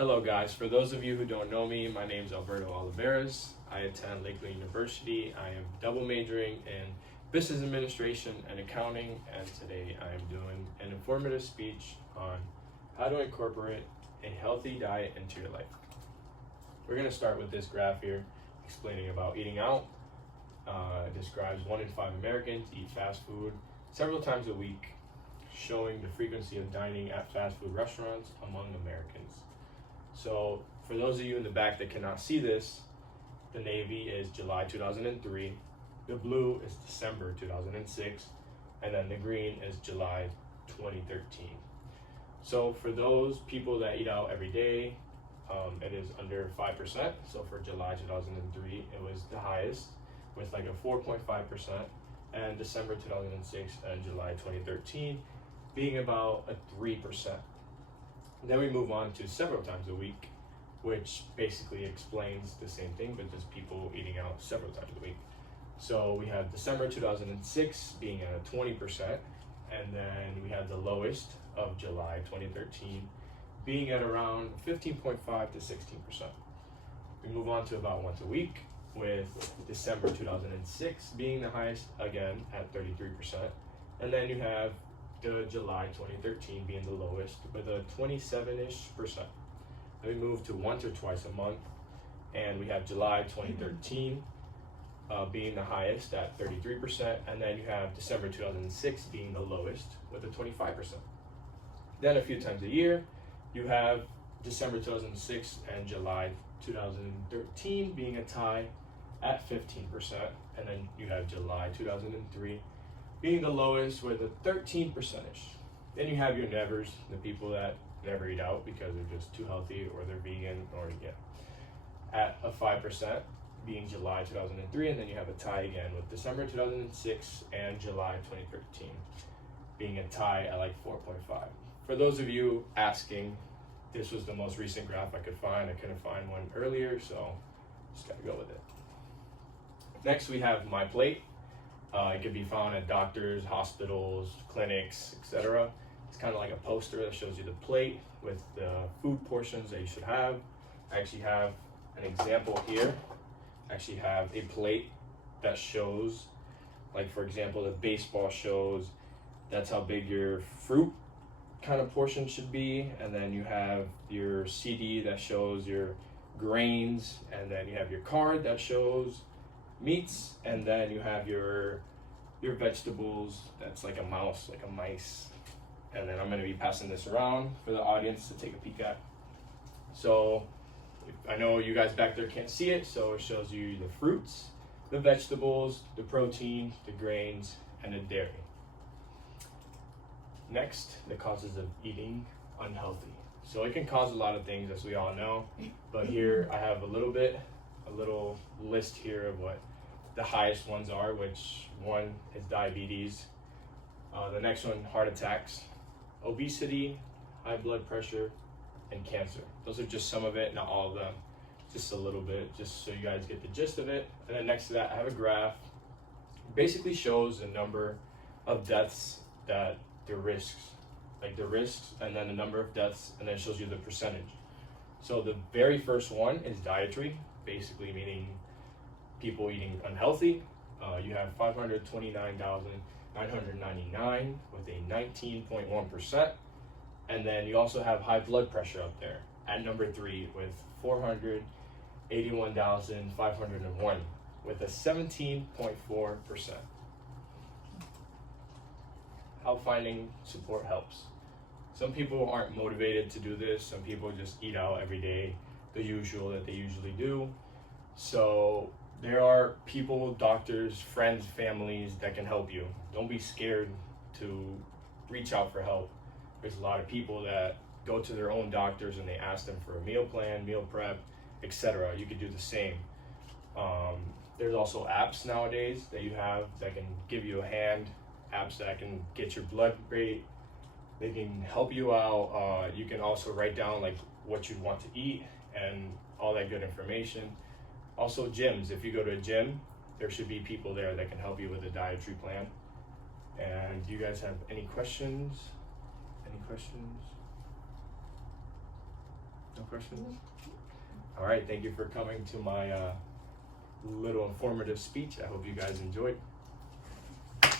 Hello guys, for those of you who don't know me, my name is Alberto Oliveras. I attend Lakeland University. I am double majoring in business administration and accounting, and today I am doing an informative speech on how to incorporate a healthy diet into your life. We're going to start with this graph here explaining about eating out. It describes 1 in 5 Americans eat fast food several times a week, showing the frequency of dining at fast food restaurants among Americans. So for those of you in the back that cannot see this, the navy is July 2003, the blue is December 2006, and then the green is July 2013. So for those people that eat out every day, it is under 5%. So for July 2003, it was the highest with like a 4.5%, and December 2006 and July 2013 being about a 3%. Then we move on to several times a week, which basically explains the same thing, but just people eating out several times a week. So we have December 2006 being at a 20%, and then we have the lowest of July 2013 being at around 15.5 to 16%. We move on to about once a week, with December 2006 being the highest again at 33%, and then you have the July 2013 being the lowest with a 27-ish%. Then we move to once or twice a month, and we have July 2013 being the highest at 33%, and then you have December 2006 being the lowest with a 25%. Then a few times a year, you have December 2006 and July 2013 being a tie at 15%, and then you have July 2003 being the lowest with a 13%. Then you have your nevers, the people that never eat out because they're just too healthy or they're vegan or at a 5% being July 2003, and then you have a tie again with December 2006 and July 2013 being a tie at like 4.5. For those of you asking, this was the most recent graph I could find. I couldn't find one earlier, so just gotta go with it. Next, we have My Plate. It can be found at doctors, hospitals, clinics, etc. It's kind of like a poster that shows you the plate with the food portions that you should have. I actually have an example here. I actually have a plate that shows, like for example, the baseball shows that's how big your fruit kind of portion should be, and then you have your CD that shows your grains, and then you have your card that shows meats, and then you have your vegetables that's like a mouse, like a mice. And then I'm going to be passing this around for the audience to take a peek at. So I know you guys back there can't see it, so it shows you the fruits, the vegetables, the protein, the grains, and the dairy. Next, the causes of eating unhealthy. So it can cause a lot of things, as we all know, but here I have a little list here of what the highest ones are, which one is diabetes, the next one heart attacks, obesity, high blood pressure, and cancer. Those are just some of it, not all of them, just a little bit, just so you guys get the gist of it. And then next to that I have a graph. It basically shows the number of deaths that the risks, and then the number of deaths, and then it shows you the percentage. So the very first one is dietary, basically meaning people eating unhealthy. You have 529,999 with a 19.1%. And then you also have high blood pressure up there at number 3 with 481,501 with a 17.4%. How finding support helps. Some people aren't motivated to do this. Some people just eat out every day, the usual that they usually do. So there are people, doctors, friends, families that can help you. Don't be scared to reach out for help. There's a lot of people that go to their own doctors and they ask them for a meal plan, meal prep, etc. You could do the same. There's also apps nowadays that you have that can give you a hand, apps that can get your blood rate. They can help you out. You can also write down like what you want to eat and all that good information. Also gyms, if you go to a gym, there should be people there that can help you with a dietary plan. And do you guys have any questions? Any questions? No questions? All right, thank you for coming to my little informative speech. I hope you guys enjoyed.